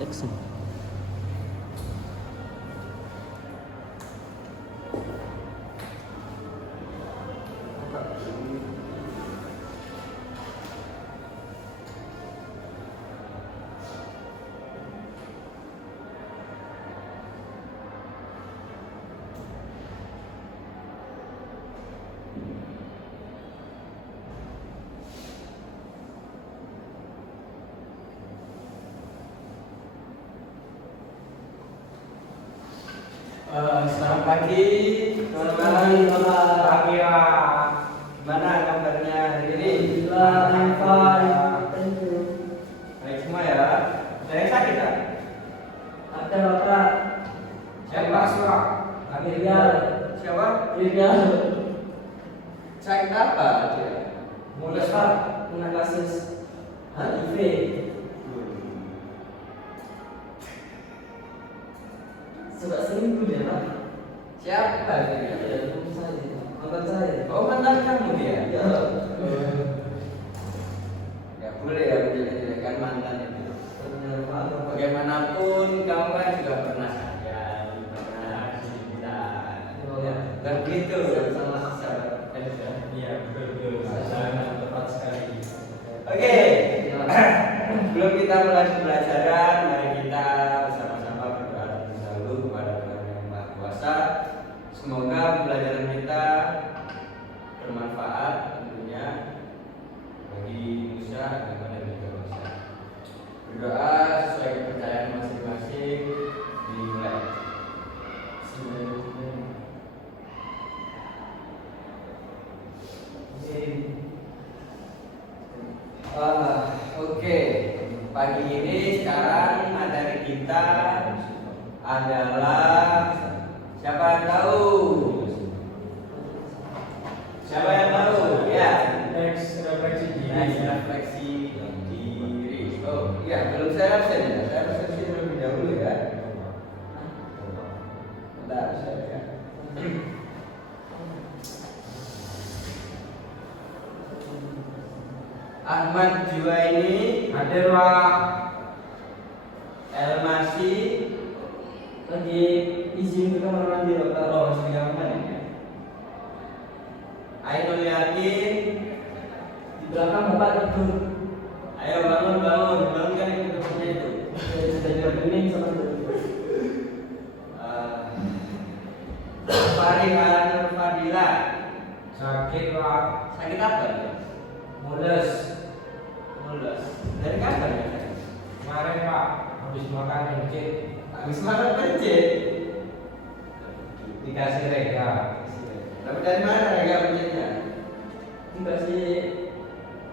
Action. Selamat pagi, Pagi, Pak. Gimana kabarnya hari ini? I'm fine. Thank you. Baik semua ya. Ada yang sakit tak? Ada Bapak. Siapa? Kami Rizal. Siapa? Rizal. Sakit apa dia? Mules Pak. Kena kasus HIV. Sudah seminggu dia Pak. Siapa dia? Ya, teman saya. Mantan saya. Oh, mantan kamu dia? Ya. Gak boleh ya menjelek-jelekan mantan itu. Benar Pak. Bagaimanapun kamu kan juga pernah sayang, pernah cinta. Ya, kan gitu. Sama sahabat. Iya, betul. Sangat tepat sekali. Oke. Sebelum kita mulai pembelajaran, mari kita bersama-sama berdoa terlebih dahulu kepada Tuhan Yang Maha Kuasa. Semoga pembelajaran kita bermanfaat tentunya bagi manusia, agama dan juga bangsa. Berdoa sesuai kepercayaan masing-masing, dimulai. Oke, pagi ini sekarang materi kita adalah siapa yang tahu? Siapa yang tahu? Ya, Teks refleksi refleksi diri. Oh, iya, belum saya absen ya. Saya absen terlebih dahulu ya. Bentar, saya ya. Ahmad Juwaini, hadir, Pak. Elmasi, Lagi izin ke kamar mandi Bapak. oh masih di kamar ya. Ainul Yakin, Di belakang Bapak tidur. ayo bangunkan itu temannya itu. Sudah jual bening sama itu. Fariha Nur Fadila, Sakit, Pak. sakit apa dia? Mules. Mules. Dari kapan ya? Kemarin, Pak, habis makan kencing. Habis makan pencet. Dikasih rega. Tapi dari mana rega pencetnya?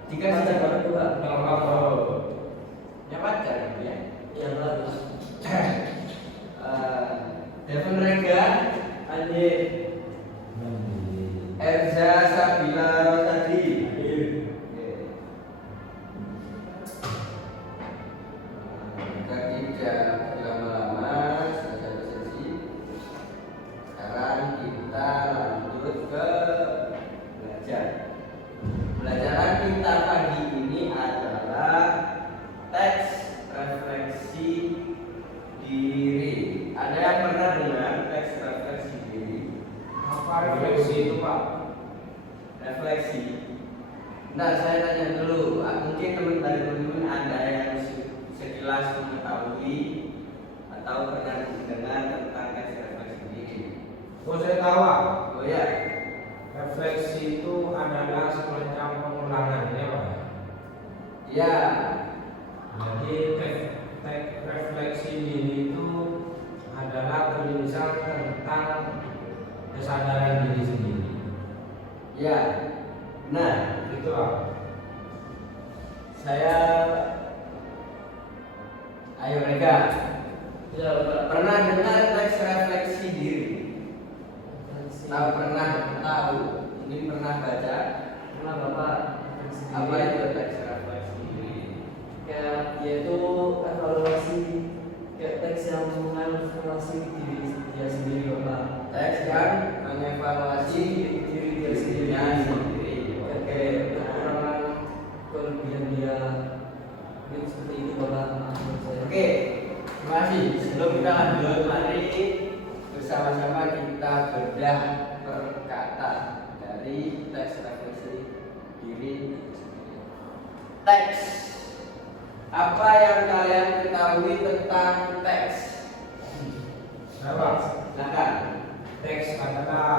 Dikasih jawaban dua. Oh, ya pacar ya. Yang bagus. Telepon rega. Ade. Erza Sabila Rosadi. Tidak berlama-lama, selesai sesi. Sekarang kita lanjut ke belajar. Pembelajaran kita pagi ini adalah teks refleksi diri. Ada yang pernah dengar teks refleksi diri? Apa refleksi itu, Pak? Refleksi. Nah, saya tanya dulu. Mungkin teman-teman ada yang sekilas mengetahui atau pernah mendengar tentang teks refleksi diri. Oh, saya tahu, Pak. Oh ya, Refleksi itu adalah semacam pengulangan, ya, Pak. ya. Jadi teks refleksi diri itu adalah tulisan tentang kesadaran diri sendiri. Ya. Nah, Itu, Pak. saya ayo Rega, Ya Bapak. pernah dengar teks refleksi diri? Tahu pernah tahu? Mungkin pernah baca Pernah Bapak. apa itu teks refleksi diri? Ya, yaitu evaluasi teks yang mengevaluasi diri dia sendiri Bapak. Teks yang mengevaluasi Diri dia sendiri. dirinya sendiri. Oke. Kekurangan kelebihan dia. Mungkin seperti itu Bapak. Maksud saya. Oke. Terima kasih. Sebelum kita lanjut, mari bersama-sama kita bedah per kata dari teks refleksi diri. Teks. Apa yang kalian ketahui tentang teks? Silakan. Teks adalah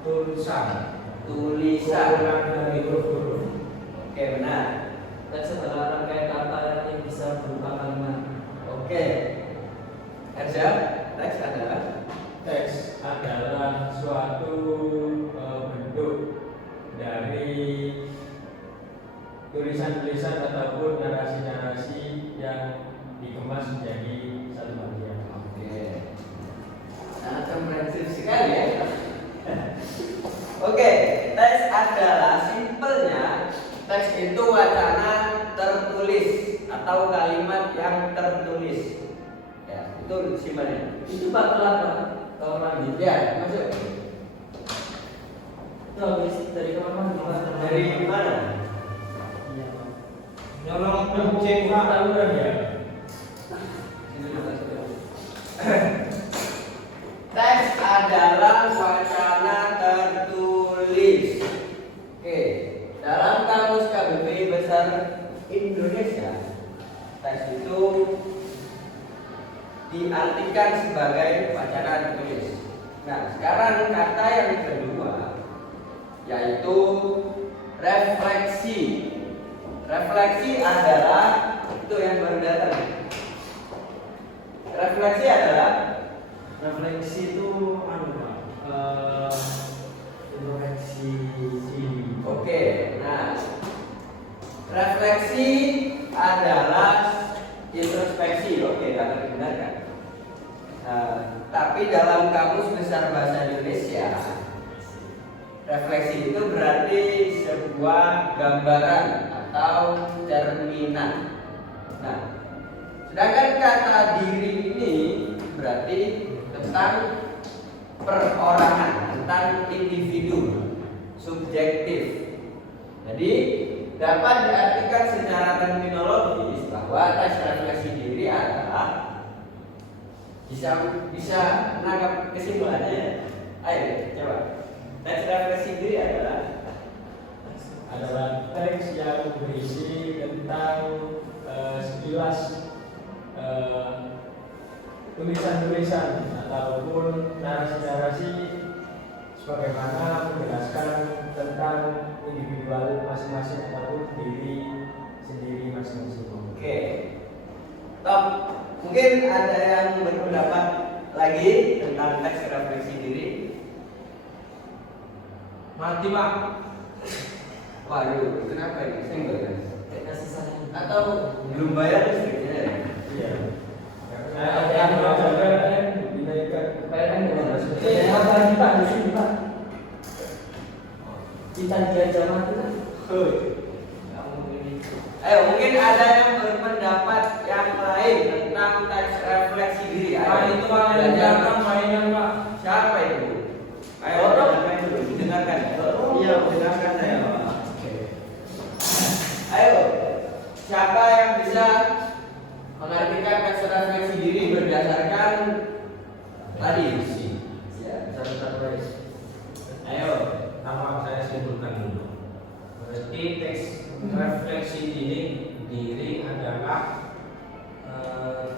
tulisan Tulisan. dari huruf-huruf. Oke, benar. Teks adalah rangkaian kata yang bisa berupa kalimat. Oke. Erza, teks adalah Teks adalah suatu bentuk dari tulisan-tulisan ataupun narasi-narasi yang dikemas menjadi satu bagian. oke. Sangat komprehensif sekali ya. Oke, teks adalah simpelnya teks itu wacana tertulis atau kalimat yang tertulis. Ya, itu simpelnya. Itu Pak telat Pak. Kamar mandi. Ya, masuk. Itu habis dari kamar mandi Pak. Dari mana? Iya Pak. Nyolong kencing Pak. Tahunan ya. Sini dulu, masuk. Teks adalah wacana tertulis. Oke, dalam kamus KBBI Besar Indonesia, teks itu diartikan sebagai wacana tertulis. Nah, sekarang kata yang kedua yaitu refleksi. Refleksi adalah itu yang baru datang. Refleksi adalah Refleksi itu anu Pak. Introspeksi. oke. Nah, refleksi adalah introspeksi. Oke, dapat dibenarkan. Tapi dalam kamus besar bahasa Indonesia, refleksi itu berarti sebuah gambaran atau cerminan. Nah, sedangkan kata diri ini berarti tentang perorangan, tentang individu, subjektif. Jadi dapat diartikan secara terminologis bahwa tes refleksi diri adalah bisa menangkap kesimpulannya. Ayo coba. Tes refleksi diri Adalah teks yang berisi tentang sekilas tulisan-tulisan ataupun narasi-narasi sebagaimana menjelaskan tentang individual masing-masing ataupun diri sendiri masing-masing. Oke. Top. Mungkin ada yang berpendapat lagi tentang teks refleksi diri. Mati Pak. Waduh, kenapa ini? Senggol kan? Kayak kasih sayang. Atau belum bayar listriknya? Iya. Ada yang yang PLN dinaikkan. PLN gimana? Apa lagi Pak di sini Pak? Kita diajak mati kan? Kamu ini. Ayo, mungkin ada yang berpendapat yang lain tentang teks refleksi diri. Ayo, Pak itu Pak yang datang mainan Pak. Siapa itu? Ayo, dengarkan dulu. Dengarkan. Iya, dengarkan saya Pak. Ayo, siapa yang bisa mengartikan teks refleksi diri berdasarkan tadi? Ya, Bentar guys. ayo. Pertama saya simpulkan dulu. Berarti teks refleksi diri adalah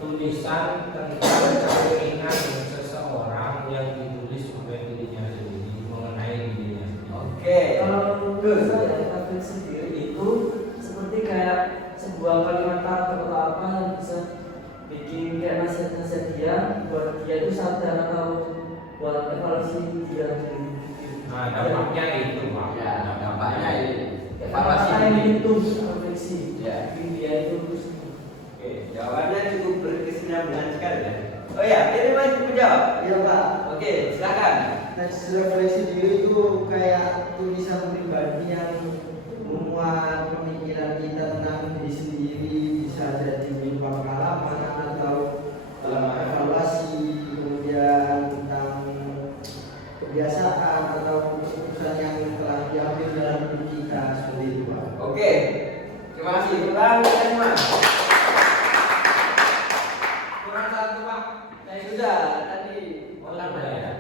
tulisan tentang keinginan seseorang yang ditulis oleh dirinya sendiri mengenai dirinya sendiri. Oke. Kalau saya refleksi sendiri itu seperti kayak sebuah kalimat atau apa yang bisa bikin kayak nasihat-nasihat dia buat dia itu sadar atau buat evaluasi dia sendiri. Nah, dampaknya itu Pak. Ya, dampaknya ini Evaluasi evaluasi ini diri. itu refleksi. Ya. Bikin dia itu Oke, jawabannya cukup berkesinambungan sekali ya. Oh ya, ini masih menjawab. Iya Pak, Oke, silakan. teks refleksi diri itu kayak tulisan pribadi yang memuat pemikiran kita tentang diri sendiri, bisa jadi berupa pengalaman atau evaluasi, kemudian tentang kebiasaan atau keputusan yang telah diambil dalam hidup kita seperti itu Pak. Oke, terima kasih. Kurang semua. Kurang sudah tadi pertama ya.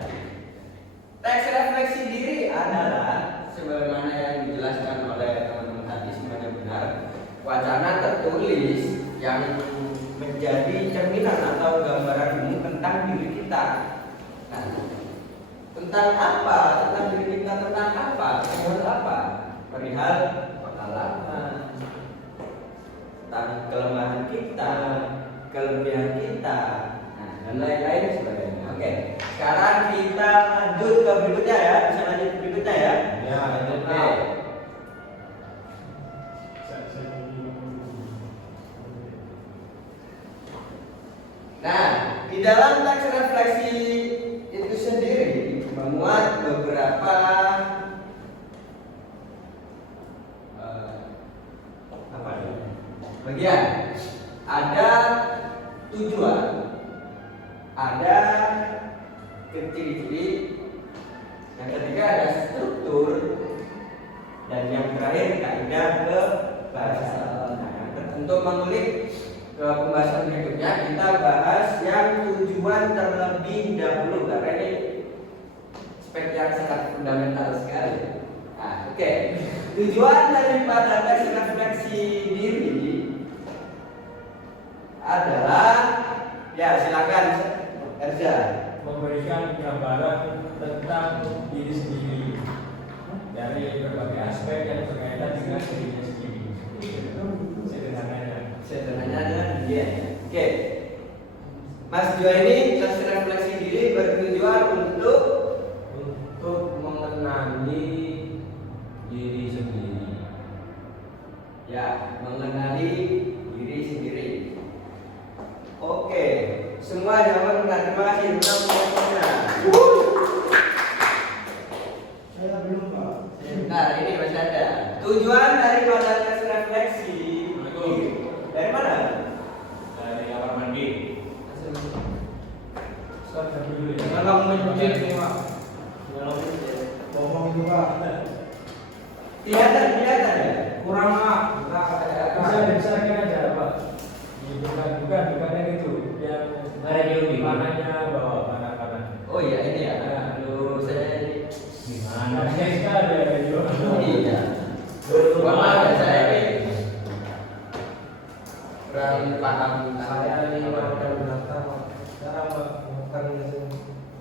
Teks refleksi diri adalah sebagaimana yang dijelaskan oleh teman-teman tadi, semuanya benar. Wacana tertulis yang menjadi cerminan atau gambaran umum tentang diri kita. Nah, tentang apa? Tentang diri kita, tentang apa? Menurut apa? Perihal pengalaman, tentang kelemahan kita, kelebihan kita, nah, dan lain-lain sebagainya. Oke, sekarang kita lanjut ke berikutnya ya. Bisa lanjut ke berikutnya ya. Ya, lanjut. Oke. Nah, di dalam teks refleksi itu sendiri memuat beberapa bagian. Ada tujuan, ada ciri-ciri, yang ketiga ada struktur, dan yang terakhir kaidah kebahasaan. Nah, untuk mengulik ke pembahasan berikutnya, kita bahas yang tujuan terlebih dahulu karena ini aspek yang sangat fundamental sekali. Nah, oke. Tujuan daripada teks refleksi diri adalah, ya silakan Erza. Memberikan gambaran tentang diri sendiri dari berbagai aspek yang berkaitan dengan dirinya sendiri. Sederhananya dia. Oke. Mas Jo ini tes refleksi diri bertujuan untuk mengenali diri sendiri. Ya, mengenali diri sendiri. Oke, semua jawab benar. Terima kasih. Saya belum Pak. Nah, ini masih ada. Tujuan daripada tes refleksi. Dari mana? Dari kamar mandi. Kalau mencet nih, Pak. Bohong itu Pak. Kelihatan ya? Kurang, Pak. bisa aja Pak. Bukan yang itu yang mananya bawa panah. Oh iya ini ya. Aduh, saya ini Gimana sih sekali ya itu? iya. Bapak saya ini kurang paham. Saya ini orang belakang. Sekarang bukan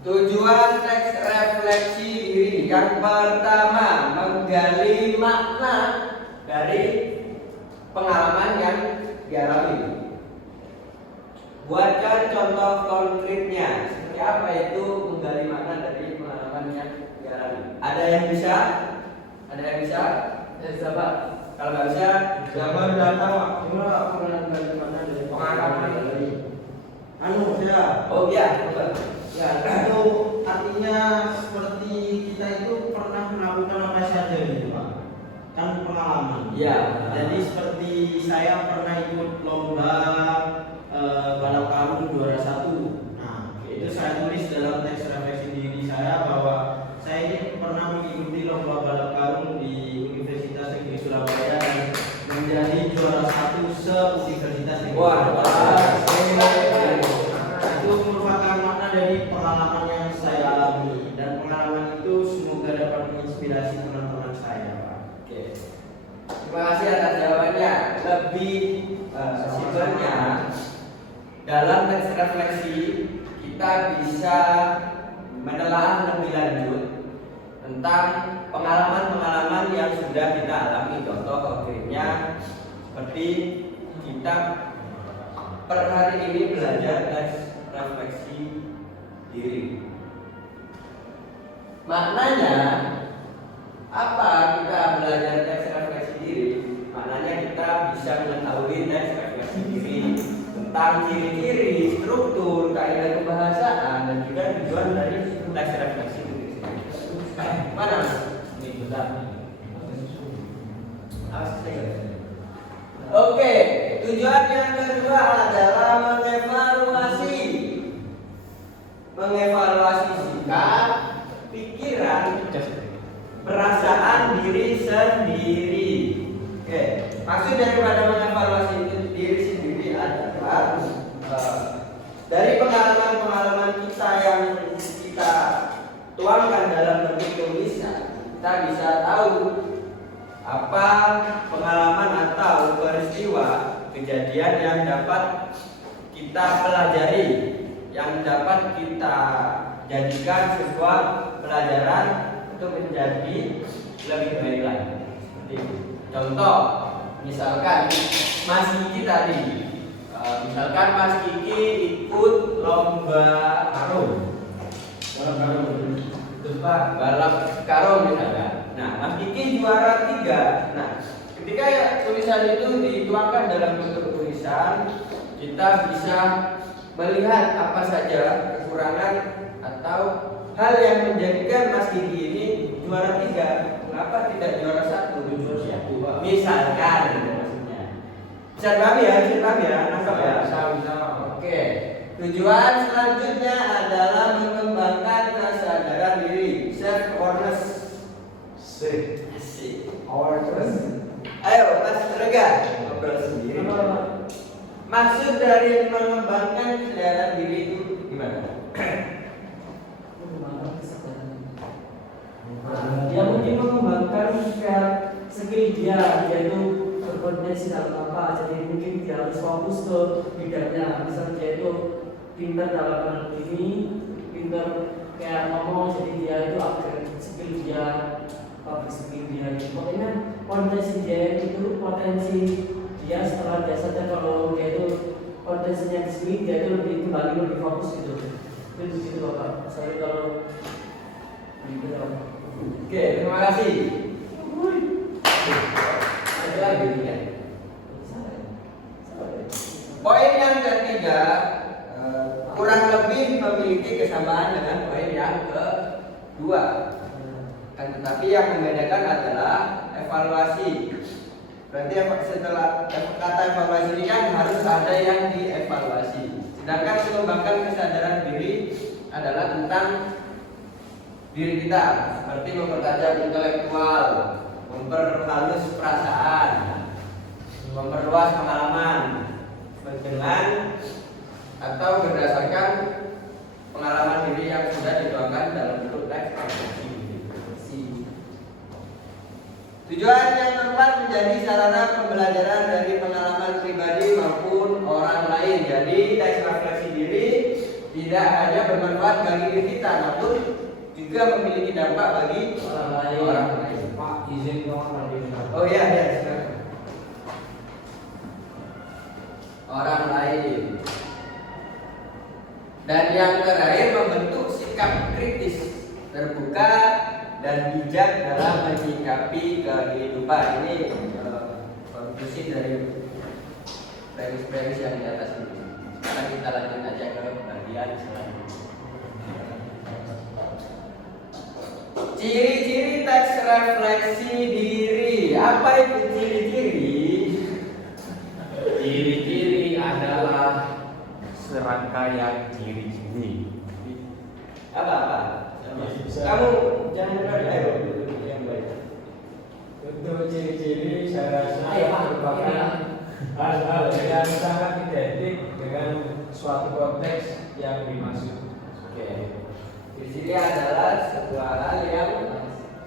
Tujuan teks refleksi diri yang pertama menggali makna dari pengalaman yang dialami. Buatkan contoh konkretnya. Seperti apa itu menggali makna dari pengalaman yang dialami? Ada yang bisa? Ada yang bisa? Bisa Pak. Kalau nggak bisa, gambar datang, Pak. Gimana pengalaman dari mana dari Pengalaman dari Anu saya. oh iya, betul. Ya, itu artinya seperti kita itu pernah melakukan apa saja gitu Pak. Kan pengalaman. Iya. Jadi seperti saya pernah ikut lomba balap karung juara 1. Nah, itu saya tulis dalam teks refleksi diri saya bahwa saya ini pernah mengikuti lomba balap karung di Universitas Negeri Surabaya dan menjadi juara 1 se-Universitas Negeri Wah, Surabaya. Itu merupakan makna dari pengalaman yang saya alami, dan pengalaman itu semoga dapat menginspirasi teman-teman saya Pak. Oke. Terima kasih atas jawabannya. Lebih simpelnya, dalam teks refleksi kita bisa menelaah lebih lanjut tentang pengalaman-pengalaman yang sudah kita alami. Contoh konkretnya seperti kita per hari ini belajar teks refleksi diri. Maknanya apa kita belajar teks refleksi diri? Maknanya kita bisa mengetahui teks refleksi diri tentang ciri-ciri, struktur, kaidah kebahasaan, dan juga tujuan dari teks refleksi diri. Mana? Ini benar. Oke, tujuan yang kedua adalah mengevaluasi sikap, pikiran, perasaan diri sendiri. Oke, maksud daripada mengevaluasi diri sendiri adalah dari pengalaman tentang pengalaman kita yang kita tuangkan dalam bentuk tulisan, kita bisa tahu apa pengalaman atau peristiwa kejadian yang dapat kita pelajari, yang dapat kita jadikan sebuah pelajaran untuk menjadi lebih baik lagi. Seperti itu. Contoh, misalkan Mas Kiki tadi, misalkan Mas Kiki ikut lomba karung, balap karung misalkan. Nah, Mas Kiki juara 3. Nah, ketika tulisan itu dituangkan dalam bentuk tulisan, kita bisa melihat apa saja kekurangan atau hal yang menjadikan Mas Kiki ini juara 3. Kenapa tidak juara 1? Misalkan maksudnya. Bisa paham ya, nangkap ya. Bisa. Oke. Tujuan selanjutnya adalah mengembangkan kesadaran diri, self awareness. Awareness. Ayo, Mas Rega, ngobrol sendiri. Maksud dari mengembangkan kesadaran diri itu gimana? Mengembangkan kesadaran. Dia mungkin mengembangkan kayak skill dia, yaitu berpotensi dalam apa. Jadi mungkin dia harus fokus ke bidangnya. Misal dia itu pintar dalam hal ini, pintar kayak ngomong, jadi dia itu upgrade skill dia, public skill dia. Pokoknya potensi dia itu potensi dia setelah dia sadar kalau dia itu potensinya di sini, dia itu lebih fokus gitu. Itu gitu Bapak. Saya kalau gitu. Oke, terima kasih. Ada lagi ya. Poin yang ketiga kurang lebih memiliki kesamaan dengan poin yang kedua. Kan tetapi yang membedakan adalah evaluasi. Berarti setelah kata evaluasi ini kan harus ada yang dievaluasi. Sedangkan mengembangkan kesadaran diri adalah tentang diri kita, seperti mempertajam intelektual, memperhalus perasaan, memperluas pengalaman dengan atau berdasarkan pengalaman diri yang sudah dituangkan dalam bentuk teks refleksi. Tujuan yang keempat menjadi sarana pembelajaran dari pengalaman pribadi maupun orang lain. Jadi teks refleksi diri tidak hanya bermanfaat bagi diri kita, namun juga memiliki dampak bagi Orang lain. orang lain. Pak, izin dong tadi. Oh iya, silakan. Orang lain. Dan yang terakhir membentuk sikap kritis, terbuka dan bijak dalam menyikapi kehidupan. Ini konklusi dari premis-premis yang di atas ini. Sekarang kita lanjut aja ke bagian selanjutnya. Ciri-ciri teks refleksi diri. Apa itu ciri-ciri? Ciri-ciri adalah serangkaian ciri-ciri. Apa? Kamu jangan ayo yang baik. Untuk ciri-ciri saya rasa Ayo, Pak. merupakan hal-hal yang sangat identik dengan suatu konteks yang dimaksud. Oke. Ciri-ciri adalah sebuah hal yang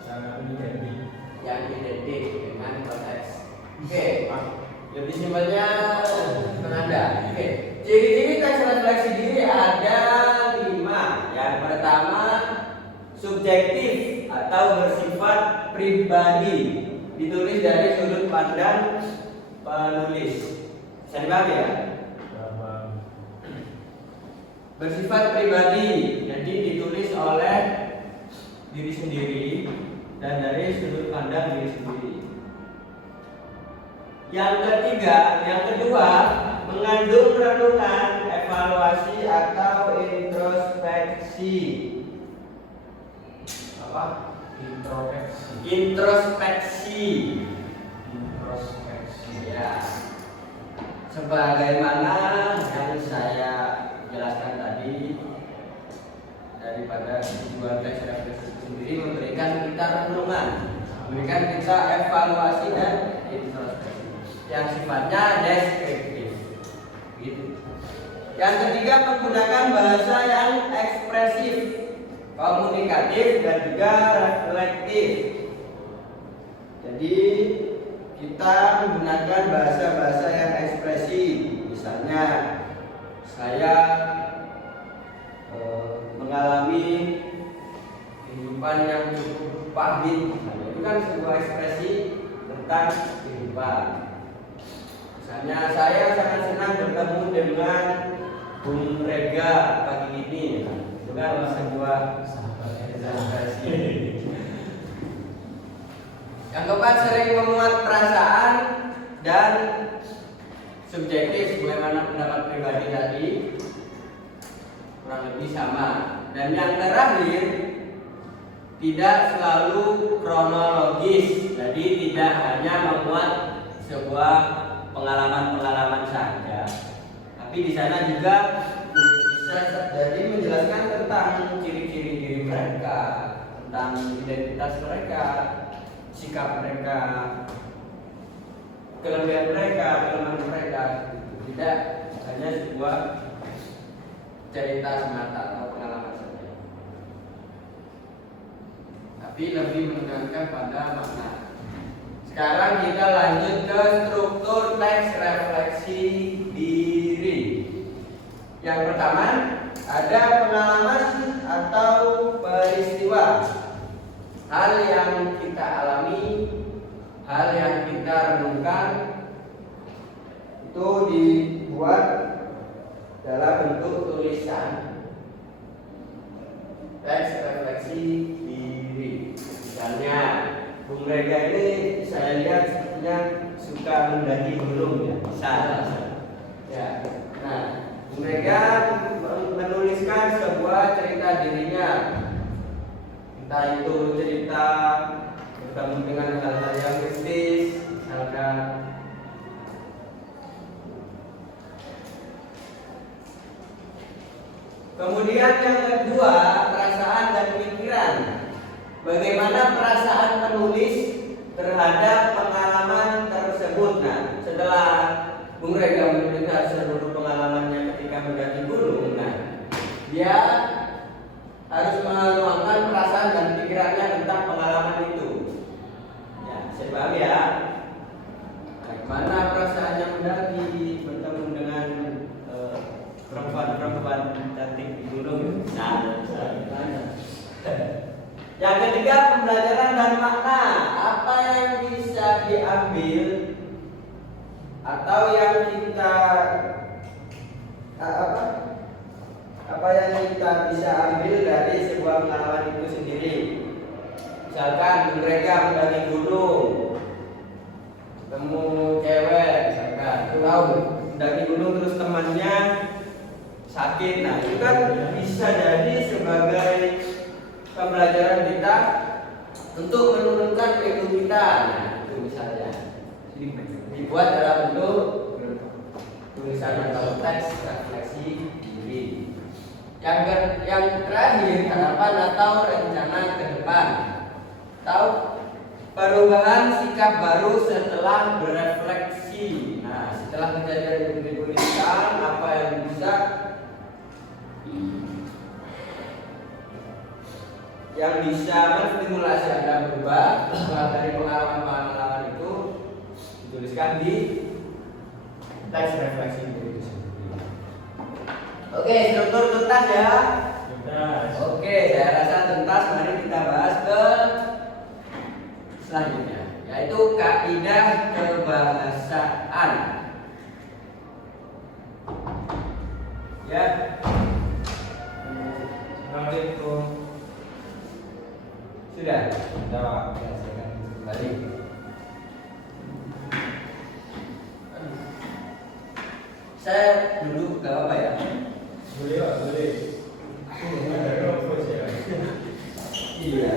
Sangat identik. identik dengan konteks. Oke. Lebih simpelnya penanda. Oke. Ciri-ciri teks refleksi diri ada 5. Yang pertama, subjektif atau bersifat pribadi, ditulis dari sudut pandang penulis. Bisa dipahami ya? Bersifat pribadi, jadi ditulis oleh diri sendiri dan dari sudut pandang diri sendiri. Yang kedua, mengandung renungan, evaluasi atau introspeksi. Apa? Introspeksi. Introspeksi. Ya. Sebagaimana yang saya jelaskan tadi, daripada tujuan teks refleksi itu sendiri memberikan kita renungan, memberikan kita evaluasi dan introspeksi yang sifatnya deskriptif. Gitu. Yang ketiga, menggunakan bahasa yang ekspresif, komunikatif, dan juga reflektif. Jadi kita menggunakan bahasa-bahasa yang ekspresif. Misalnya saya mengalami kehidupan yang cukup pahit, itu kan sebuah ekspresi tentang kehidupan. Misalnya saya sangat senang bertemu dengan Bung Rega pagi ini, itu kan sebuah ekspresi. Yang keempat, sering memuat perasaan dan subjektif sebagaimana pendapat pribadi tadi, kurang lebih sama. Dan yang terakhir, tidak selalu kronologis, jadi tidak hanya memuat sebuah pengalaman-pengalaman saja, tapi di sana juga bisa jadi menjelaskan tentang ciri-ciri diri mereka, tentang identitas mereka, sikap mereka, kelebihan mereka, kelemahan mereka. Tidak hanya sebuah cerita semata atau pengalaman saja, tapi lebih menekankan pada makna. Sekarang kita lanjut ke struktur teks refleksi diri. Yang pertama, ada pengalaman atau peristiwa, hal yang kita alami, hal yang kita renungkan, itu dibuat dalam bentuk tulisan. Teks refleksi diri. Misalnya Bung Rega ini saya lihat sepertinya suka mendaki gunung, ya. Misal. Ya. Nah, Bung Rega menuliskan sebuah cerita dirinya. Entah itu cerita bertemu dengan hal-hal yang mistis, misalkan. Kemudian yang kedua, perasaan dan pikiran. Bagaimana perasaan penulis terhadap pengalaman tersebut? Nah, setelah Bung Rega menuliskan seluruh pengalamannya ketika mendaki gunung, nah, dia harus meluangkan perasaan dan pikirannya tentang pengalaman itu. Ya, saya paham ya. Bagaimana perasaannya mendaki, bertemu dengan perempuan-perempuan cantik di gunung. Nah, yang ketiga, pembelajaran dan makna. Apa yang bisa diambil atau yang kita apa yang kita bisa ambil dari sebuah pengalaman itu sendiri. Misalkan mereka mendaki gunung, ketemu cewek, misalkan tahu mendaki gunung terus temannya sakit. Nah, itu kan bisa jadi sebagai pembelajaran kita untuk menurunkan ego kita. Nah, itu misalnya dibuat dalam bentuk tulisan atau teks refleksi diri. Yang terakhir, harapan atau rencana ke depan. Tahu perubahan sikap baru setelah berefleksi. Nah, setelah kejadian itu dituliskan, apa yang bisa menstimulasi Anda berubah setelah dari pengalaman-pengalaman itu dituliskan di teks refleksi diri itu sendiri. Oke, struktur tuntas ya. Tuntas. Oke, saya rasa tuntas. Mari kita bahas ke selanjutnya, yaitu kaidah kebahasaan. Ya. Assalamualaikum. Sudah. Jawab. Ya, saya akan kembali. Saya duduk gak apa-apa ya? Boleh Pak, boleh. Ada rokok ya. Iya.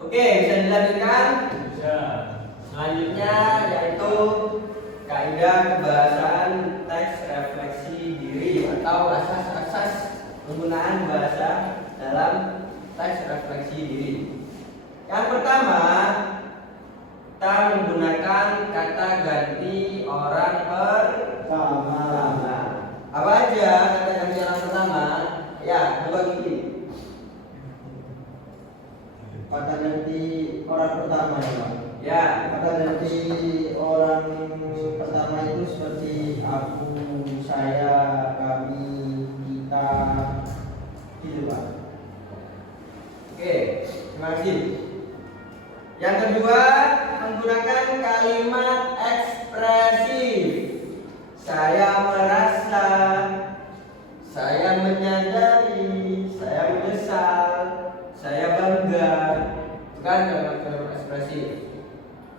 Oke, bisa dilanjutkan? Bisa. Selanjutnya yaitu kaidah kebahasaan teks refleksi diri. atau asas-asas penggunaan bahasa dalam teks refleksi diri. Yang pertama, kita menggunakan kata ganti orang pertama. Apa aja kata ganti orang pertama? Ya, coba gini. Kata ganti orang pertama ya Pak. Ya, Kata ganti orang pertama itu seperti aku, saya, kami, kita, gitu Pak. oke, terima kasih. Yang kedua, menggunakan kalimat ekspresif. Saya merasa, saya menyadari, saya menyesal, saya bangga. Itu kan kalimat ekspresif.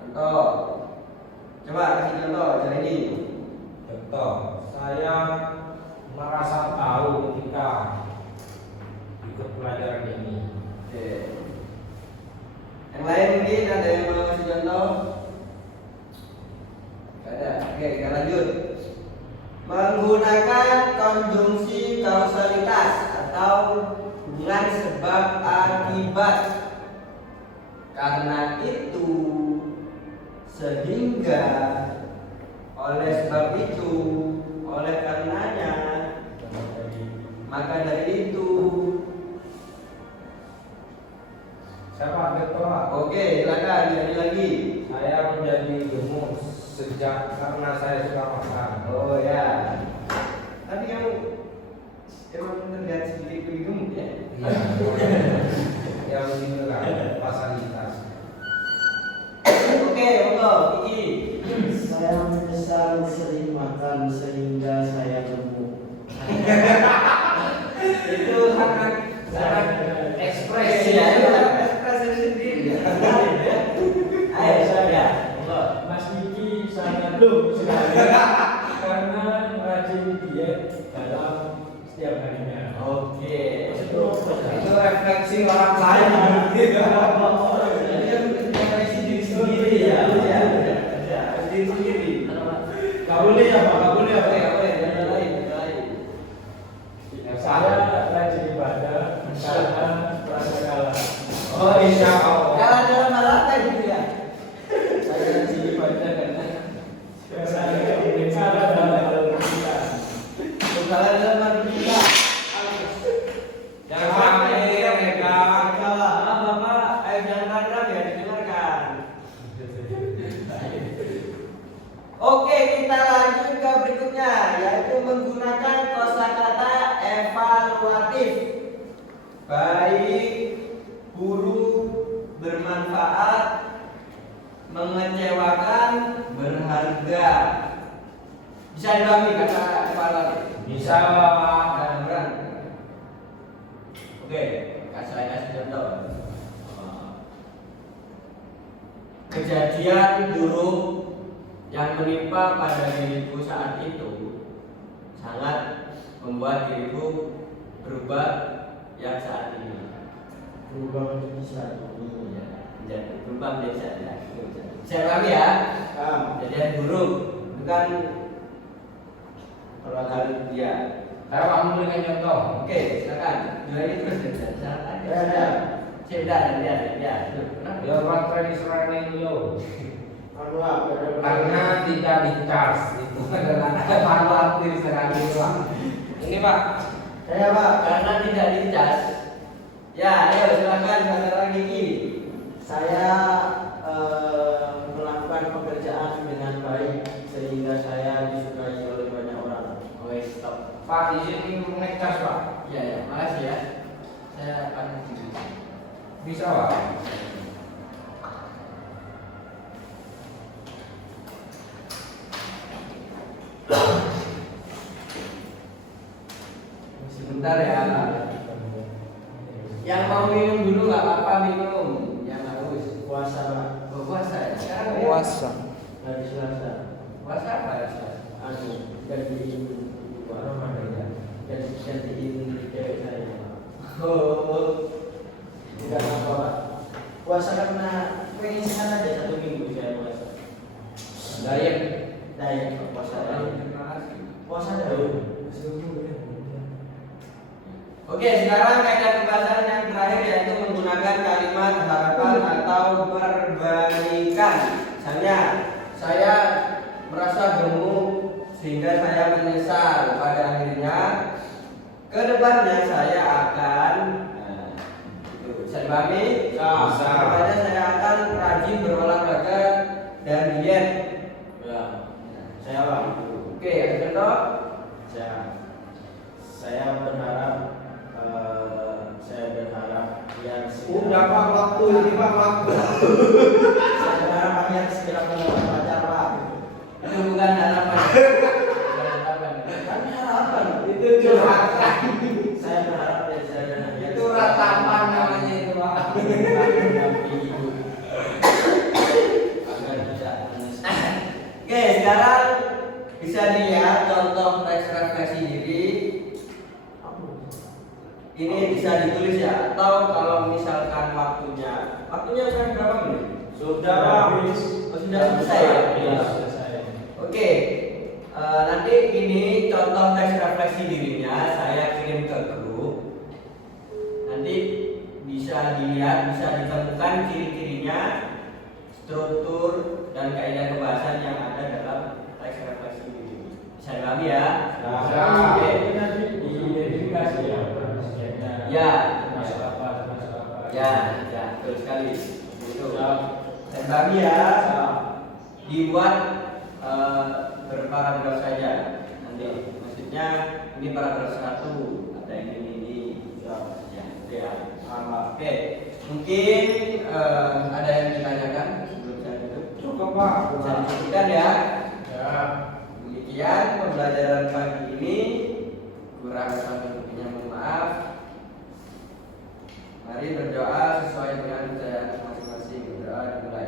Contoh, coba kasih contoh cara ini. Contoh, saya merasa tahu ketika ikut pelajaran ini. Oke. Yang lain mungkin ada yang mau kasih contoh? Gak ada. Oke, kita lanjut. Menggunakan konjungsi kausalitas atau hubungan sebab akibat. Karena itu, sehingga, oleh sebab itu, oleh karenanya, maka dari itu. Saya Pak. Oke, silakan jadi lagi. Saya menjadi gemuk sejak karena saya suka makan. Oh ya. Tapi kamu emang terlihat sedikit lebih gemuk ya? Iya. Ya begitu lah fasilitas. Oke, monggo, Kiki. Saya menyesal sering makan sehingga saya gemuk. Itu sangat Ekspresi. ya, itu sangat ekspresi sendiri. Ayo, saya. Monggo. Mas Niki sangat loh sekali karena rajin diet dalam setiap harinya. Oke. Itu refleksi orang lain. Dia mengekspresi diri sendiri ya. Ya, diri sendiri. Gak boleh ya Pak, gak boleh ya Pak. Oke, yang lain, yang lain. Saya rajin ibadah karena merasa kalah. Oh insya Allah. Jalan dalam hal apa gitu ya? Saya di sini baca karena Saya kalah dalam berpikir. salah dalam manusia. Jangan sampai mereka. Maaf Bapak, ayo jangan random ya didengarkan. Oke, kita lanjut ke berikutnya, yaitu menggunakan kosakata evaluatif. Baik, buruk, bermanfaat, mengecewakan, berharga. Bisa dipahami kata evaluatif? Bisa Bapak. Beran. Oke, saya kasih contoh. Kejadian buruk yang menimpa pada diriku saat itu sangat membuat diriku berubah yang saat ini. Berubah menjadi saat ini. Ya, menjadi berubah menjadi saat ini. Saya paham ya? Kejadian buruk bukan kalau kali dia. Saya Pak memberikan contoh. Oke, silakan. Dua ini terus silakan. Ya. Sudah, ya. Ya Pak tradisional lo. Anu apa? Karena tidak dicas itu adalah evaluatif sekali Pak. Ini Pak. Saya Pak. Karena tidak dicas. Ya, ayo silakan saudara Gigi. Saya melakukan pekerjaan dengan baik sehingga saya disukai oleh banyak orang. Oke, stop. Pak izin ngecas Pak. Ya, makasih ya. Saya akan Bisa Pak. sebentar ya. Yang mau minum dulu nggak apa-apa minum. Yang haus. Puasa Pak. Oh, puasa ya. Sekarang Puasa. Hari Selasa. Puasa apa ya? Gantiin cewek saya. Oh, Bukan apa Pak. Puasa karena pengen sehat aja 1 minggu saya puasa. Diet. Diet Pak, puasa diet. terima kasih. Puasa diet. Oke, sekarang kaidah pembahasan yang terakhir yaitu menggunakan kalimat harapan atau perbaikan. Misalnya, saya merasa gemuk sehingga saya menyesal. Pada akhirnya, kedepannya saya akan bisa dipahami? Bisa. Kedepannya saya akan rajin berolahraga dan diet. Ya. Saya Bang. Oke, ada contoh? Saya berharap yang Udah Pak, waktu ini Pak, waktu. saya berharap yang segera menemukan pacar Pak. Itu bukan harapan. Kan harapan. Itu curhatan. Saya berharap ya saya Itu ratapan namanya itu Pak. mendampingi ibu agar tidak menyesal. Oke, sekarang bisa dilihat contoh teks refleksi diri. Ini bisa ditulis ya, atau kalau misalkan waktunya sudah berapa menit? Sudah Pak. Oh, sudah selesai ya? Iya, selesai. Oke, nanti ini contoh teks refleksi dirinya saya kirim ke grup. Nanti bisa dilihat, bisa ditemukan ciri-cirinya, struktur dan kaidah pembahasan yang ada dalam teks refleksi diri. Bisa dipahami ya? Bisa. Oke. Ini nanti diidentifikasi ya, skemnya. Ya. Termasuk apa, termasuk apa. Ya, betul sekali. Itu. Siap. Dan pahami ya. Siap. Dibuat berparagraf saja. Nanti maksudnya ini paragraf 1 ada yang ini. Ya. Oke. Mungkin ada yang ditanyakan sebelum saya tutup. Cukup Pak. Bisa dicukupkan ya. Ya. Demikian pembelajaran pagi ini. Kurang lebihnya mohon maaf. Mari berdoa sesuai dengan kepercayaan masing-masing. Berdoa dimulai.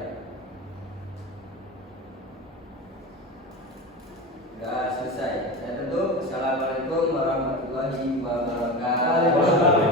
Sudah selesai. Saya tutup. Assalamualaikum warahmatullahi wabarakatuh. Waalaikumsalam.